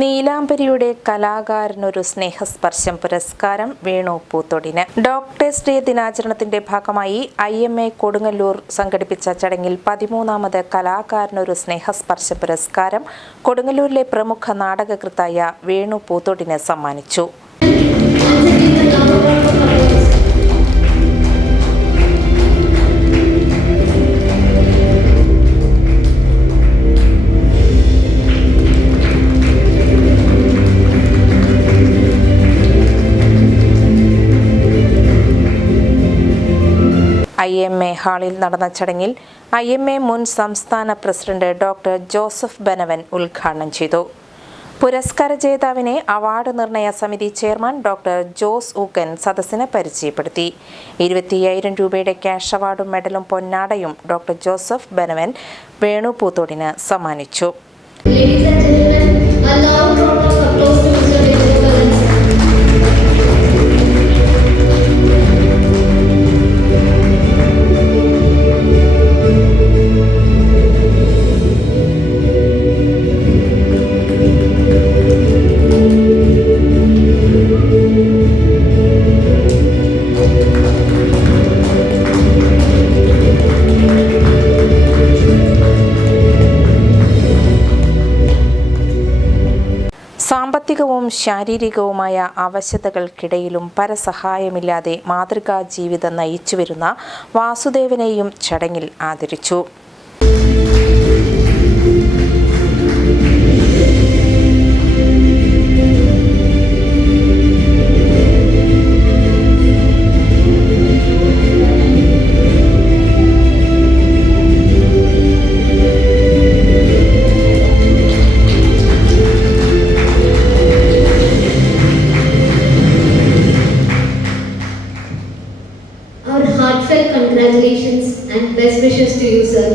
നീലാംബരിയുടെ കലാകാരനൊരു സ്നേഹസ്പർശം പുരസ്കാരം Venu പൂത്തൊടിന്. Doctors day ദിനാചരണത്തിന്റെ ഭാഗമായി IMA കൊടുങ്ങല്ലൂർ സംഘടിപ്പിച്ച ചടങ്ങിൽ 13ാമത് കലാകാരനൊരു സ്നേഹസ്പർശം പുരസ്കാരം കൊടുങ്ങല്ലൂരിലെ പ്രമുഖ നാടകകൃത്തായ വേണു പൂത്തൊടിന് സമ്മാനിച്ചു. IMA ഹാളിൽ നടന്ന ചടങ്ങിൽ IMA മുൻ സംസ്ഥാന പ്രസിഡന്റ് ഡോക്ടർ ജോസഫ് ബനവൻ ഉദ്ഘാടനം ചെയ്തു. പുരസ്കാര ജേതാവിനെ അവാർഡ് നിർണയ സമിതി ചെയർമാൻ ഡോക്ടർ ജോസ് ഊക്കൻ സദസ്സിന് പരിചയപ്പെടുത്തി. 25,000 രൂപയുടെ ക്യാഷ് അവാർഡും മെഡലും പൊന്നാടയും ഡോക്ടർ ജോസഫ് ബനവൻ വേണു പൂത്തോടിന് സമ്മാനിച്ചു. സാമ്പത്തികവും ശാരീരികവുമായ അവശതകൾക്കിടയിലും പരസഹായമില്ലാതെ മാതൃകാ ജീവിതം നയിച്ചുവരുന്ന വാസുദേവനെയും ചടങ്ങിൽ ആദരിച്ചു. Our heartfelt congratulations and best wishes to you, sir.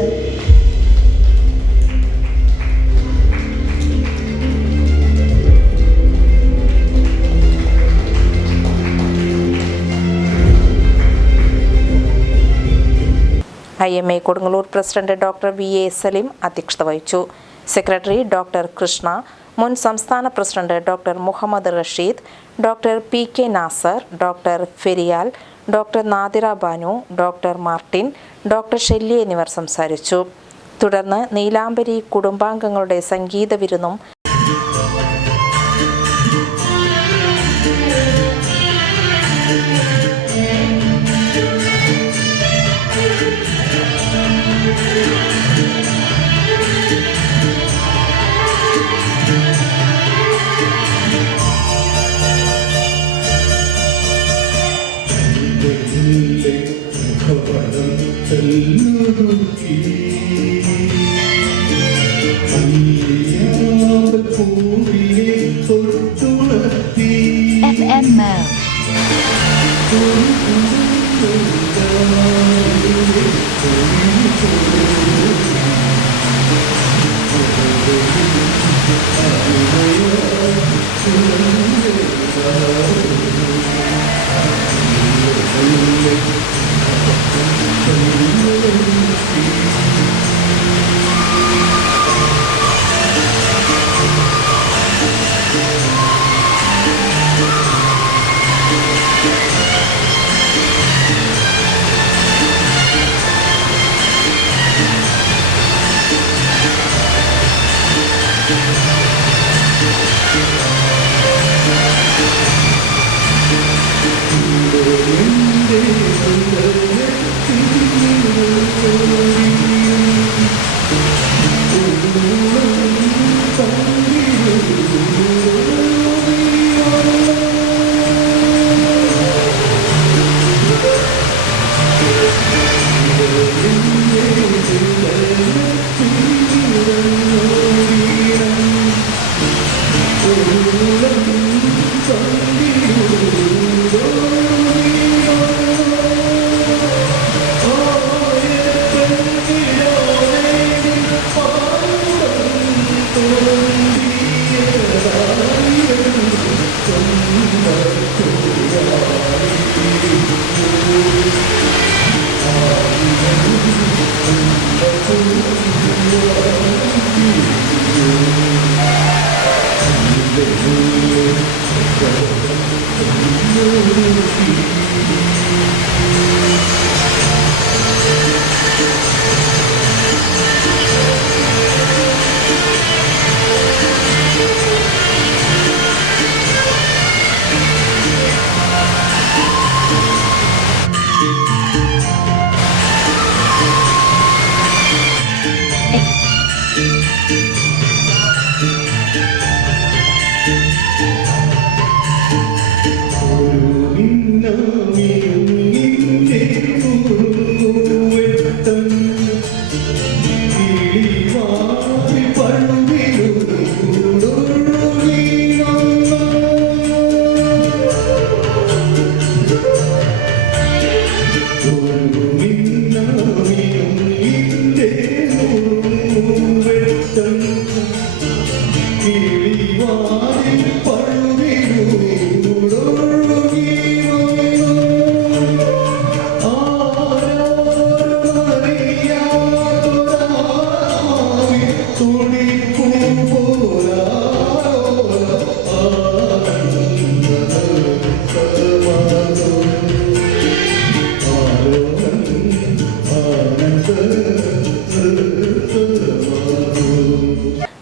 IMA Kodungallur president doctor VA Saleem അധ്യക്ഷത വഹിച്ചു. സെക്രട്ടറി ഡോക്ടർ കൃഷ്ണ, മുൻ സംസ്ഥാന president doctor Muhammad Rasheed, doctor PK Nasar, doctor Feriyal, doctor Nadira Banu, doctor Martin, doctor Shelly എന്നിവർ സംസാരിച്ചു. തുടർന്ന് നീലാംബരി കുടുംബാംഗങ്ങളുടെ സംഗീത വിരുന്നും FM Mel.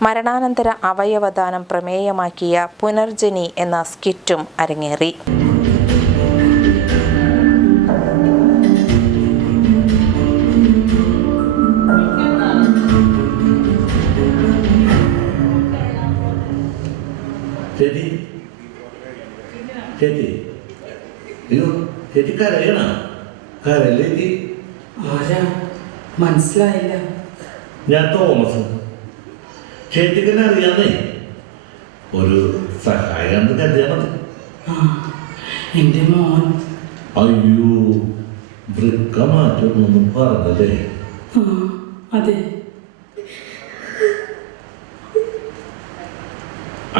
മരണാനന്തര അവയവദാനം പ്രമേയമാക്കിയ പുനർജനി എന്ന സ്കിറ്റും അരങ്ങേറി. മനസ്സിലായില്ല. ഞാൻ തോമസ്. ചേച്ചിക്കെന്നെ അറിയാന്നേ, ഒരു സഹായം കരുതിയാ മതി. എന്റെ മോൻ. അയ്യോ, വൃക്ക മാറ്റൊന്നും പറഞ്ഞല്ലേ? അതെ.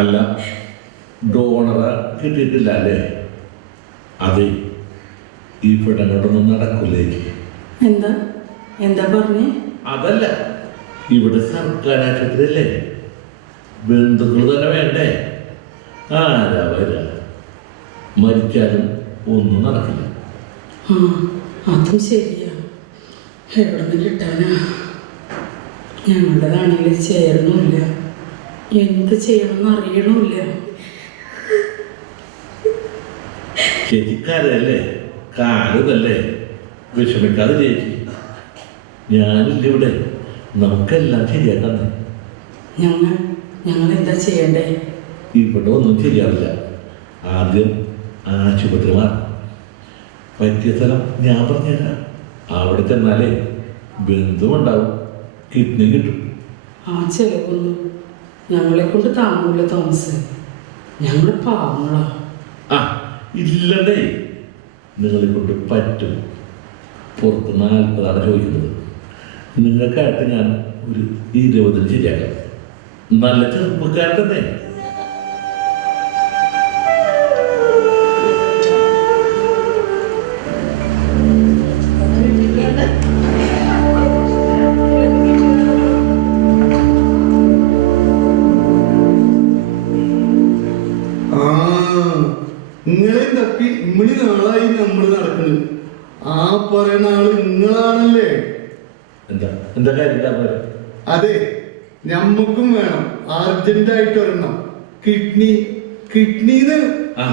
അല്ല, ഡോണറെ കിട്ടിയിട്ടില്ല അല്ലേ? അതെ, ഈ പെടങ്ങോട്ടൊന്നും നടക്കൂലേ? എന്താ എന്താ പറഞ്ഞേ? അതല്ല, ഇവിടെ സർക്കാർ ആശുപത്രിയല്ലേ, ബന്ധുക്കൾ തന്നെ വേണ്ടേ? ആരാ വരാ? മരിച്ചാലും ഒന്നും നടക്കില്ല. അതും ശരിയാ. എവിടെ നിന്ന് കിട്ടാനാ? ഞങ്ങളുടേതാണെങ്കിൽ ചേർന്നുമില്ല, എന്ത് ചെയ്യണമെന്ന് അറിയണമില്ല. ചേച്ചിക്കാരല്ലേ, കാലതല്ലേ, വിഷമിക്കാതെ ചേച്ചി. ഞാനില്ല ഇവിടെ, നമുക്കെല്ലാം ശരിയാക്കാന്ന്. ഞങ്ങൾ എന്താ ചെയ്യണ്ടേ? ഇവിടെ ഒന്നും ശരിയാവില്ല. ആദ്യം ആശുപത്രി മാറും. പറ്റിയ സ്ഥലം ഞാൻ പറഞ്ഞുതരാം. അവിടെ ചെന്നാലേ ബന്ധുവുണ്ടാവും, കിഡ്നി കിട്ടും. ആ ചെലവൊന്നും ഞങ്ങളെ കൊണ്ട് താങ്ങൂല തോമസ്, ഞങ്ങൾ പാവങ്ങളാ. ആ ഇല്ലതേ, നിങ്ങളെ കൊണ്ട് പറ്റും. പുറത്ത് 40 ചോദിക്കുന്നത്. നിങ്ങൾക്കായിട്ട് ഞാൻ ഒരു 20 ശരിയാക്കാം. നല്ല ചെറുപ്പക്കാരുടെ. നിങ്ങളെയും തപ്പി ഇമ്മണി നാളായി നമ്മൾ നടക്കുന്നത്. ആ പറയുന്ന ആള് നിങ്ങളാണല്ലേ? എന്താ കാര്യം? അതെ, ഞമ്മക്കും വേണം അർജന്റായിട്ട് ഒരെണ്ണം. കിഡ്നിന്ന്. ആ